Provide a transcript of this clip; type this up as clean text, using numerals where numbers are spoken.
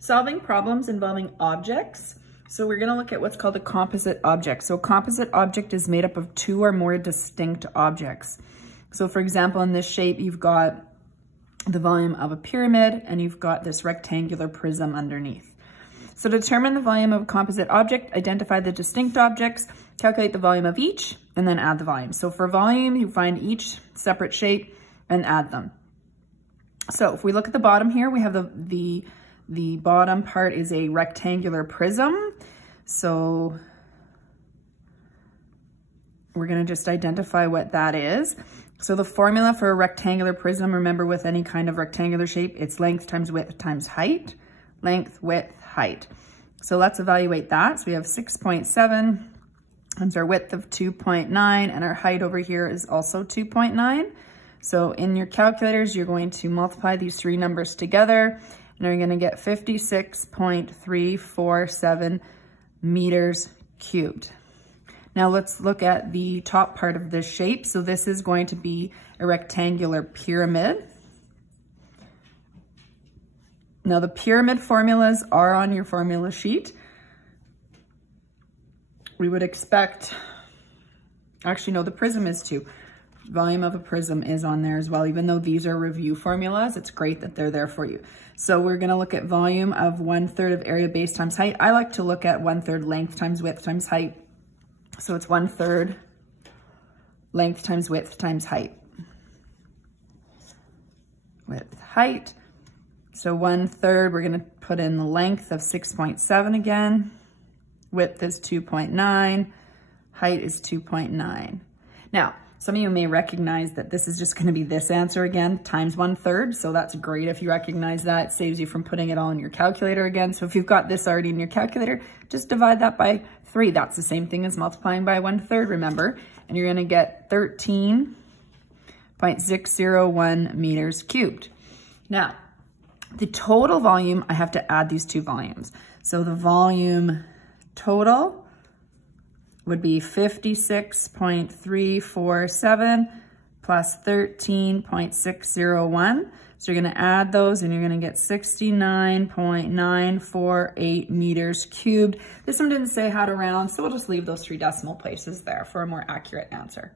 Solving problems involving objects. So we're gonna look at what's called a composite object. So a composite object is made up of two or more distinct objects. So for example, in this shape, you've got the volume of a pyramid and you've got this rectangular prism underneath. So to determine the volume of a composite object, identify the distinct objects, calculate the volume of each, and then add the volume. So for volume, you find each separate shape and add them. So if we look at the bottom here, we have the bottom part is a rectangular prism. So we're gonna just identify what that is. So the formula for a rectangular prism, remember with any kind of rectangular shape, it's length times width times height. Length, width, height. So let's evaluate that. So we have 6.7 times our width of 2.9 and our height over here is also 2.9. So in your calculators, you're going to multiply these three numbers together and you're gonna get 56.347 meters cubed. Now let's look at the top part of this shape. So this is going to be a rectangular pyramid. Now the pyramid formulas are on your formula sheet. We would expect, actually no, the prism is too. Volume of a prism is on there as well. Even though these are review formulas, it's great that they're there for you. So we're gonna look at volume of 1/3 of area base times height. I like to look at 1/3 length times width times height. So it's 1/3 length times width times height. Width, height. So 1/3, we're gonna put in the length of 6.7 again. Width is 2.9, height is 2.9. Now, some of you may recognize that this is just gonna be this answer again, times 1/3. So that's great if you recognize that. It saves you from putting it all in your calculator again. So if you've got this already in your calculator, just divide that by 3. That's the same thing as multiplying by 1/3, remember? And you're gonna get 13.601 meters cubed. Now, the total volume, I have to add these two volumes. So the volume total would be 56.347 plus 13.601. So you're gonna add those and you're gonna get 69.948 meters cubed. This one didn't say how to round, so we'll just leave those 3 decimal places there for a more accurate answer.